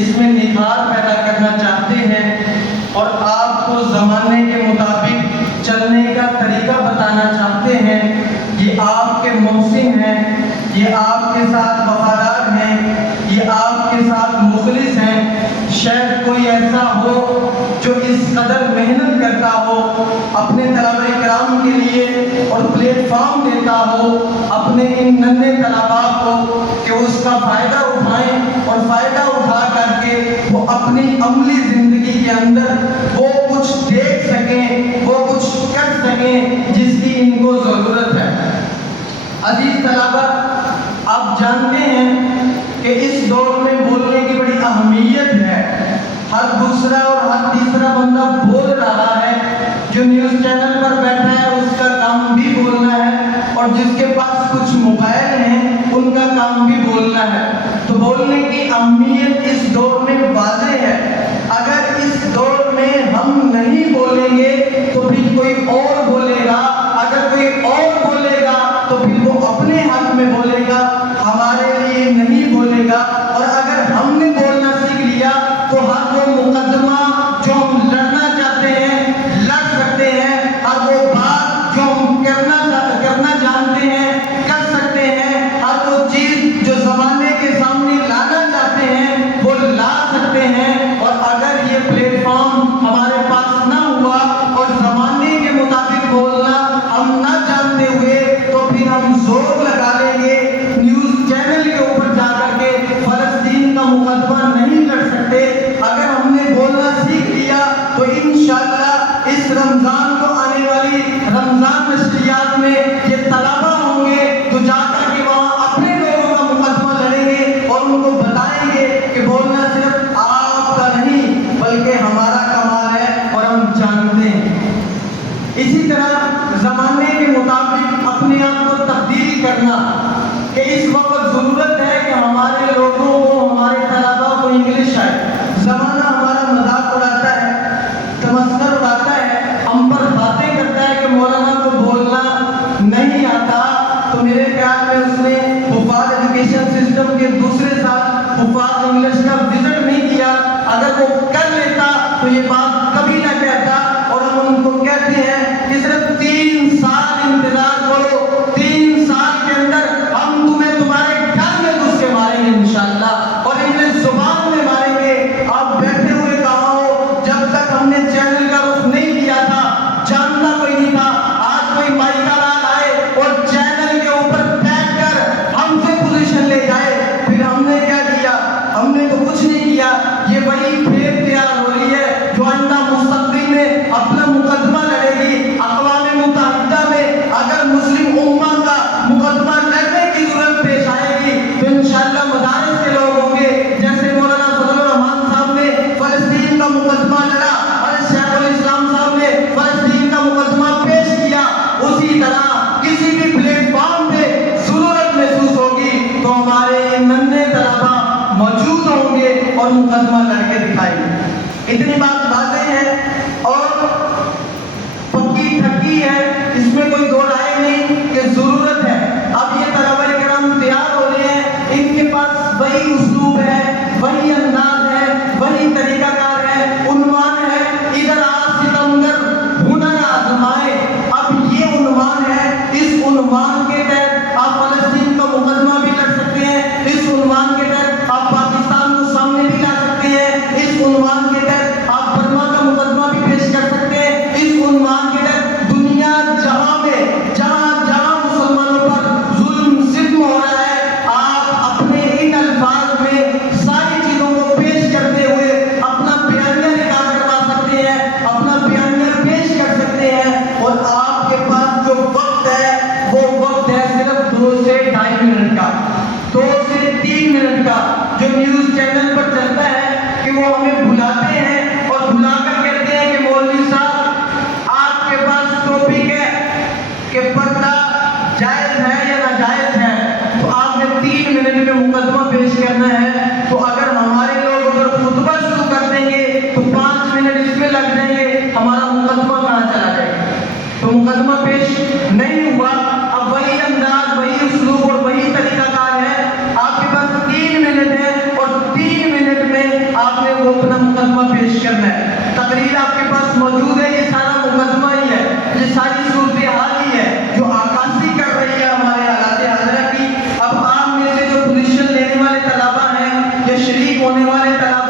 اس میں نکھار پیدا کرنا چاہتے ہیں اور آپ کو زمانے کے مطابق چلنے کا طریقہ بتانا چاہتے ہیں، یہ آپ کے محسن ہیں، یہ آپ کے ساتھ وفادار ہیں، یہ آپ کے ساتھ مخلص ہیں، شاید کوئی ایسا ہو جو اس قدر محنت کرتا ہو اپنے طلبہ کرام کے لیے اور پلیٹ فارم دیتا ہو اپنے ان ننھے طلباء کو کہ اس کا فائدہ اٹھائیں اور فائدہ اٹھا کر کے وہ اپنی عملی زندگی کے اندر وہ کچھ دیکھ سکیں، وہ کچھ کر سکیں جس کی ان کو ضرورت ہے۔ عزیز طلبہ، آپ جانتے ہیں کہ اس دور میں بولنے کی بڑی اہمیت ہے۔ ہر دوسرا اور ہر تیسرا بندہ بول رہا ہے، جو نیوز چینل پر بیٹھا ہے اس کا کام بھی بولنا ہے، اور جس کے پاس کچھ موبائل ہیں ان کا کام بھی بولنا ہے۔ تو بولنے کی اہمیت اس دور میں واضح ہے۔ اگر اس دور میں ہم نہیں بولیں گے تو پھر کوئی اور بولے گا، اگر کوئی اور بولے گا تو پھر وہ اپنے حق میں بولے گا، ہمارے لیے نہیں بولے گا۔ اور اگر ہم نے بولنا سیکھ لیا تو ہر وہ مقدمہ جو ہم لڑنا چاہتے ہیں لڑ سکتے ہیں، ہر وہ بات جو ہم کرنا جانتے ہیں کر سکتے ہیں، ہر وہ چیز جو زمانے کے سامنے لانا چاہتے ہیں وہ لا سکتے ہیں۔ اور اگر یہ پلیٹ فارم ہمارے پاس نہ ہوا اور زمانے کے مطابق بولنا ہم نہ جانتے ہوئے تو پھر ہم زور لگا لیں گے نیوز چینل کے اوپر جا کر کے فلسطین کا مقدمہ نہیں لڑ سکتے۔ اگر ہم نے بولنا سیکھ لیا تو انشاءاللہ اس رمضان کو آنے والی رمضان نشریات میں یہ طلبہ ہوں گے تو جا کر کے وہاں اپنے لوگوں کا مقدمہ لڑیں گے اور ان کو بتائیں گے کہ بولنا صرف آپ کا نہیں بلکہ ہمارا کمال ہے اور ہم جانتے ہیں۔ اسی طرح زمانے کے مطابق اپنے آپ کو تبدیل کرنا کہ اس وقت ضرورت ہے کہ ہمارے لوگوں کو، ہمارے طلباء کو انگلش آئے۔ زمانہ ہمارا مذاق اڑاتا ہے، تمسخر اڑاتا ہے، ہم پر باتیں کرتا ہے کہ مولانا کو بولنا نہیں آتا، تو میرے خیال میں اس نے حفاظ ایجوکیشن سسٹم کے دوسرے سال حفاظ انگلش کا وزٹ نہیں کیا۔ اگر وہ کر لیتا تو یہ بات کبھی نہ کہتا، اور ہم ان کو کہتے ہیں کہ صرف 3 سال انتظار کرو، 3 سال کے اندر ہم تمہیں تمہارے گھر میں گھس کے ماریں گے انشاءاللہ، اور انگلش زبان میں ماریں گے۔ آپ بیٹھے ہوئے کہاں ہو؟ جب تک ہم نے چینل کا رخ نہیں کیا تھا جانتا کوئی نہیں تھا، آج کوئی مائکا لال آئے اور چینل کے اوپر بیٹھ کر ہم سے پوزیشن لے جائے، پھر ہم نے کیا کیا؟ ہم نے تو کچھ نہیں کیا۔ یہ وہی پھر تیار ہو رہی ہے جو آئندہ مستقبل میں اپنا مقدمہ لڑے گی۔ اقوام متحدہ میں اگر مسلم امہ کا مقدمہ لڑنے کی ضرورت پیش آئے گی تو انشاءاللہ مدارس کے لوگ ہوں گے، جیسے مولانا فضل الرحمان صاحب نے فلسطین کا مقدمہ لڑا اور شیخ الاسلام صاحب نے فلسطین کا مقدمہ پیش کیا، اسی طرح کسی بھی پلیٹ فارم پہ ضرورت محسوس ہوگی تو ہمارے ننھے طلباء موجود ہوں گے اور مقدمہ لڑ کے دکھائیں گے۔ اتنی بات واضح ہے اور پکی تھکی ہے، اس میں کوئی دو رائے نہیں کہ ضرورت ہے۔ اب یہ طلبہ کرام تیار ہو رہے ہیں، ان کے پاس وہی اسلوب ہے، وہی انداز ہے، وہی طریقہ کار ہے، عنوان ہے ادھر آ ستمگر ہنر آزمائے۔ اب یہ عنوان ہے، اس عنوان کے تحت آپ فلسطین کا مقدمہ بھی لڑ سکتے ہیں، اس عنوان کے تحت آپ پاکستان کو سامنے بھی لا سکتے ہیں، اس عنوان کے تحت آپ برما کا مقدمہ بھی پیش کر سکتے ہیں، اس عنوان کے تحت دنیا جہاں میں جہاں جہاں مسلمانوں پر ظلم ستم ہو رہا ہے، آپ اپنے ان الفاظ میں ساری چیزوں کو پیش کرتے ہوئے اپنا بیانیہ نکال کروا سکتے ہیں، اپنا بیانیہ پیش کر سکتے ہیں۔ اور آپ کے پاس جو وقت ہے وہ وقت ہے صرف 2 سے 2.5 منٹ کا، 2 سے 3 منٹ کا، جو نیوز چینل پر چلتا ہے کہ وہ ہمیں بلاتے ہیں اور بلا کر کہتے ہیں کہ مولوی صاحب آپ کے پاس ٹاپک ہے کہ پردہ جائز ہے یا ناجائز ہے، تو آپ نے 3 منٹ میں مقدمہ پیش کرنا ہے۔ تو اگر ہمارے لوگ اگر خطبہ شروع کر دیں گے تو 5 منٹ اس میں لگ جائیں گے، ہمارا مقدمہ کہاں چلا جائے گا؟ تو مقدمہ پیش نہیں ہوا۔ اب وہی انداز، وہی اسلوب اور وہی طریقہ کار ہے، آپ کے پاس 3 منٹ ہے اور 3 منٹ میں آپ نے وہ اپنا مقدمہ پیش کرنا ہے. تقریر آپ کے پاس موجود ہے, یہ سارا مقدمہ ہی ہے, یہ ساری صورتحال ہی ہے جو عکاسی کر رہی ہے ہمارے حالات حاضرہ کی. اب آپ میں سے جو پوزیشن لینے والے طلبہ ہیں یا شریک ہونے والے طلبہ